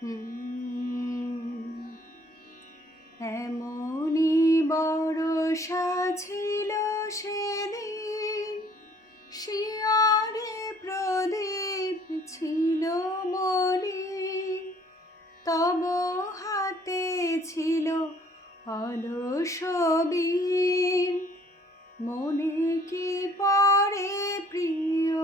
হুম, এমনই বরষা ছিল সেদিন, শিয়রে প্রদীপ ছিল মলিন, তব হাতে ছিল অলস বীণ, মনে কি পড়ে প্রিয়,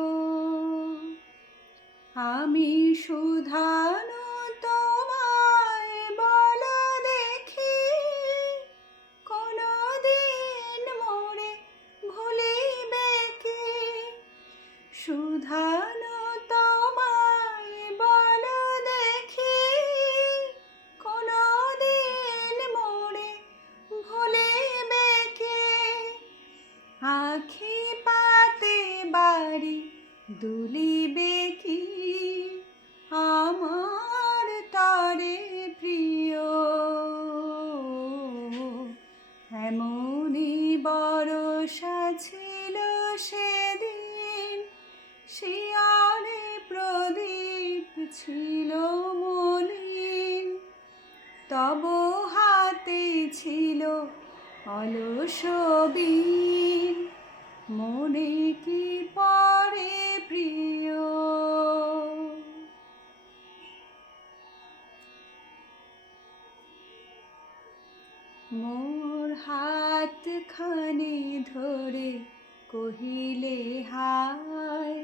আমি শুধানো তোমায় বল দেখি, কোনদিন মোরে ভুলিবে কি? শুধানো তোমায় বল দেখি, কোনদিন মোরে ভুলিবে কি? আখি পাতে বাড়ি দুলিবে কি আমার তরে প্রিয়? এমনই বরষা ছিল সেদিন, শিয়রে প্রদীপ ছিল মলিন, তব হাতে ছিল অলস বীণ, মনে কি পড়ে প্রিয়? মোর হাত খানি ধরে কহিলে হায়,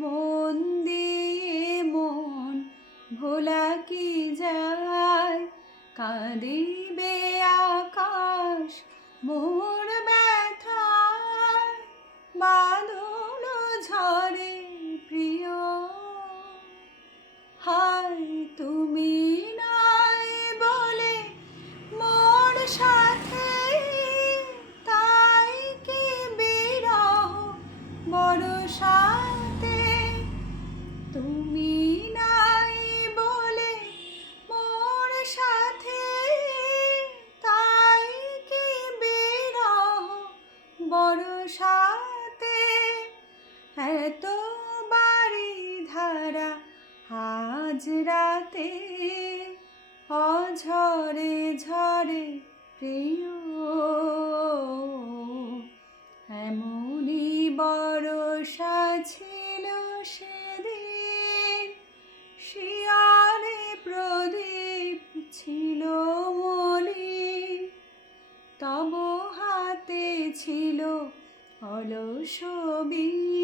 মন দিয়ে মন ভোলা কি যায়? কাঁদিবে আকাশ মোর ব্যথায়, বাদল ঝরে প্রিয়, হায় তুমি নাই বলে মোর সাথে, তাই কি বিরহ বরষাতে? তুমি নাই বলে মোর সাথে, তাই কি বিরহ বরষাতে? এত বাড়ি ধারা আজ রাতে, অঝরে ঝরে প্রিয়, এমনই বরষা ছিল সেদিন, শিয়রে প্রদীপ ছিল মলিন, তব হাতে ছিল অলস বীণ।